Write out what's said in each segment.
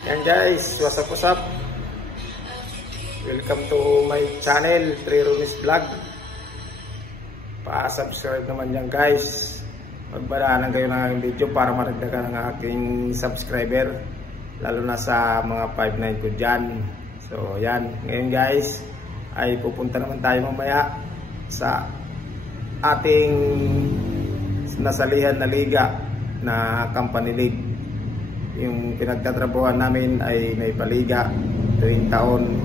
Yan guys, what's up? Welcome to my channel, Trironis Vlog. Pa-subscribe naman yan guys. Magbaraanan kayo ng aking video para maragdagan ang aking subscriber, lalo na sa mga 5-9 ko dyan. So yan, ngayon guys ay pupunta naman tayo mamaya sa ating nasalihan na liga na Company League. Yung pinagtatrabuhan namin ay naipaliga tuwing taon,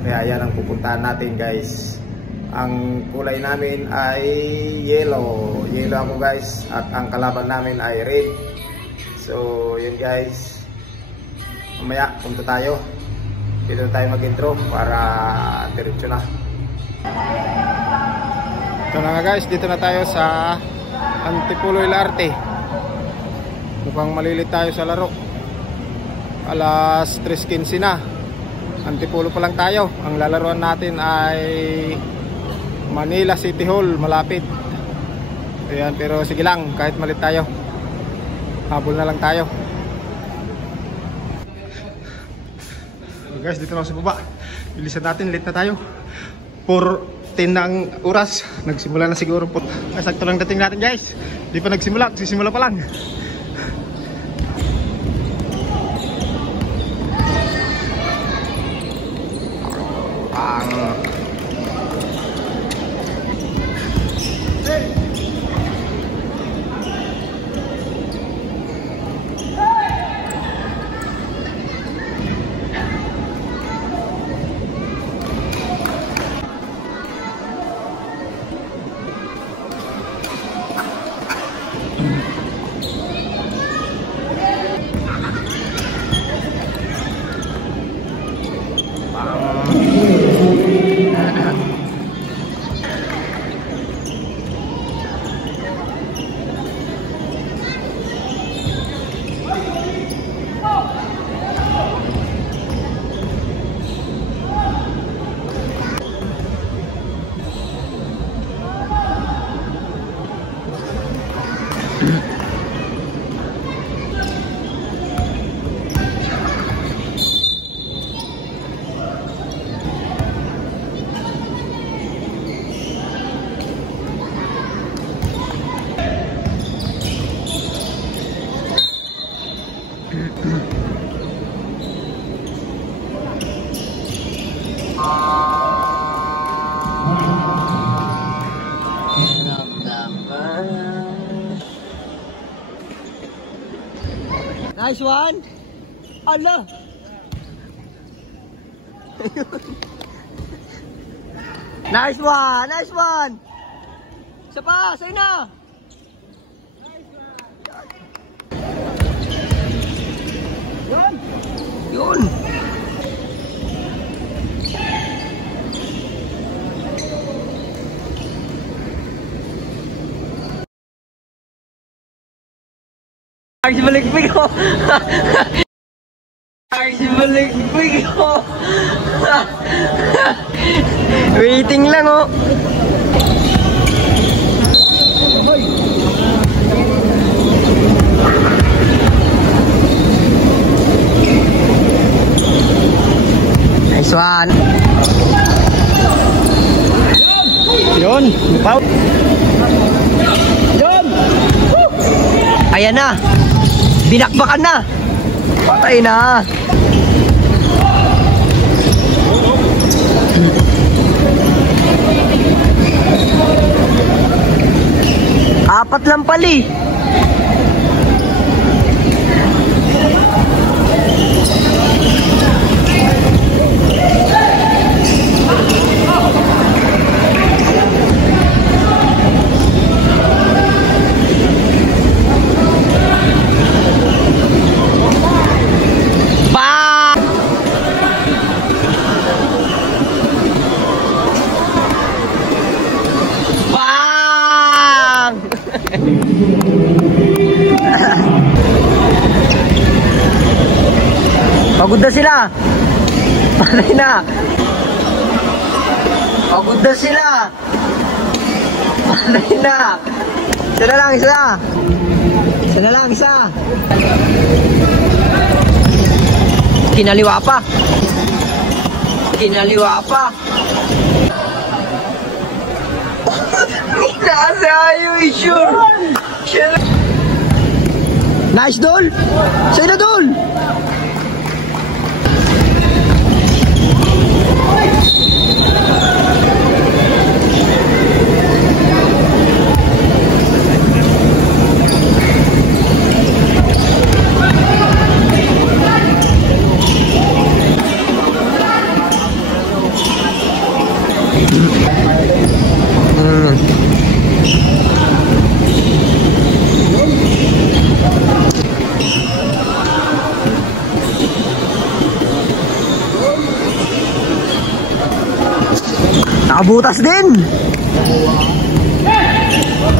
kaya yan ang pupuntahan natin guys. Ang kulay namin ay yellow ako guys, at ang kalaban namin ay red. So yun guys, mamaya punta tayo dito, tayo mag-intro para diretso na. Ito na nga guys, dito na tayo sa Antipolo Ilarte. Mukhang malilit tayo sa laro. Alas 3:15 na. Antipolo pa lang tayo. Ang lalaruan natin ay Manila City Hall, malapit. Ayan, pero sige lang, kahit malit tayo, habol na lang tayo. So guys, dito na sa baba. Bilisan natin, late na tayo. 4:10 na ang oras. Nagsimula na siguro po. Sakto lang dating natin guys. Di pa nagsimula, sisimula pa lang. Nice one. Allah. Nice one, nice one. Isa pa, sa'yo na. Yun. Yun. Arsi balikpik ko. Arsi balikpik ko. Waiting lang oh. Nice one. Yun. Yun. Ayan na. Binakbakan na. Patay na. Apat lang pali. Pagod na sila. Patay na. Pagod na sila. Patay na. Isa na lang, isa. Isa na lang, isa. Kinaliwa pa. Kinaliwa pa. Nasa ayaw sure. Nice, Dol. Sa'yo na, Dol. Nakabutas din.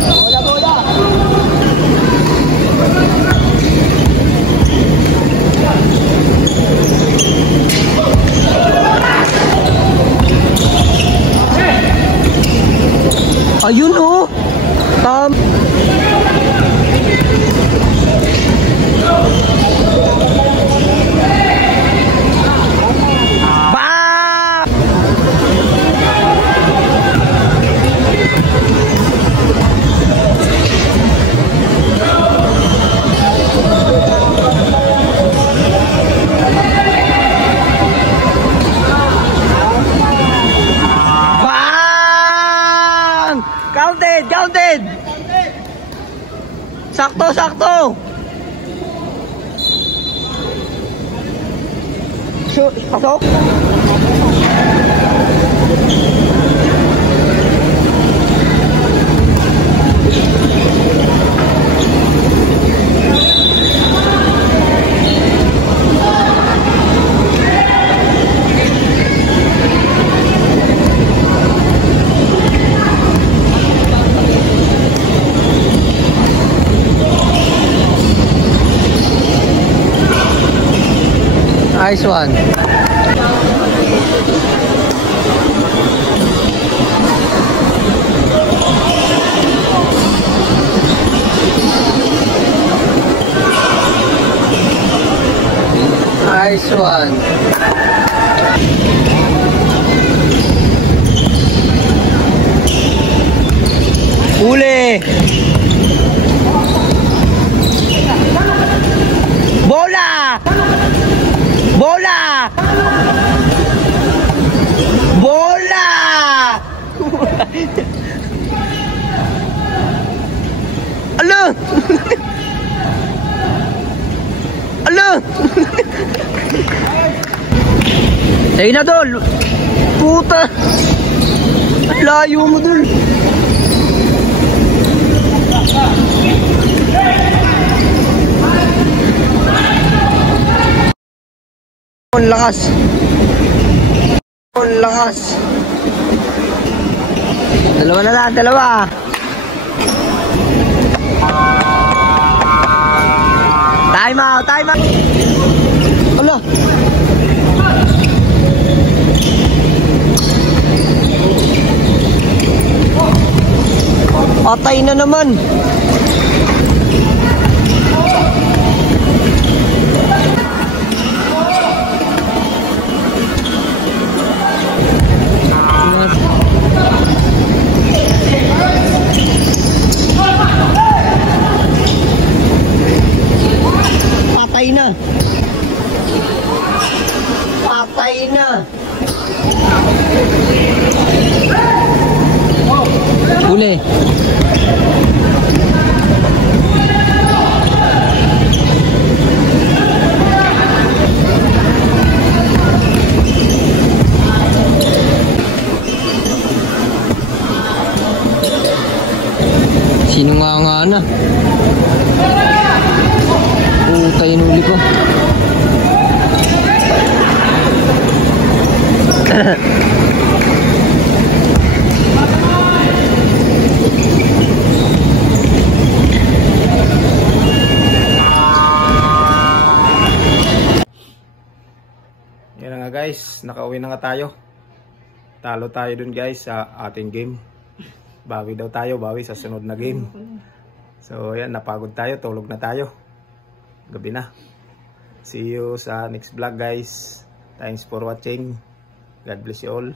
Bola, bola. Ayun oh. Counted! Sakto, sakto! Pasok! Nice one. Nice one. Uli. Bola. Bola! Bola! Ala! Ala! Sa'yo na, Dol! Puta! Layo mo, Dol! Ang lakas. Ang lakas. Dalawa na lang, dalawa. Time out, time out. Ala. Patay na naman. Patay na. Patay na. Uli. Sino nga na? Puta, inuli ko. Yan na nga guys, nakauwi na nga tayo. Talo tayo dun guys sa ating game. Bawi daw tayo, bawi sa sunod na game. So yan, napagod tayo, tulog na tayo. Gabi na. See you sa next vlog guys. Thanks for watching. God bless you all.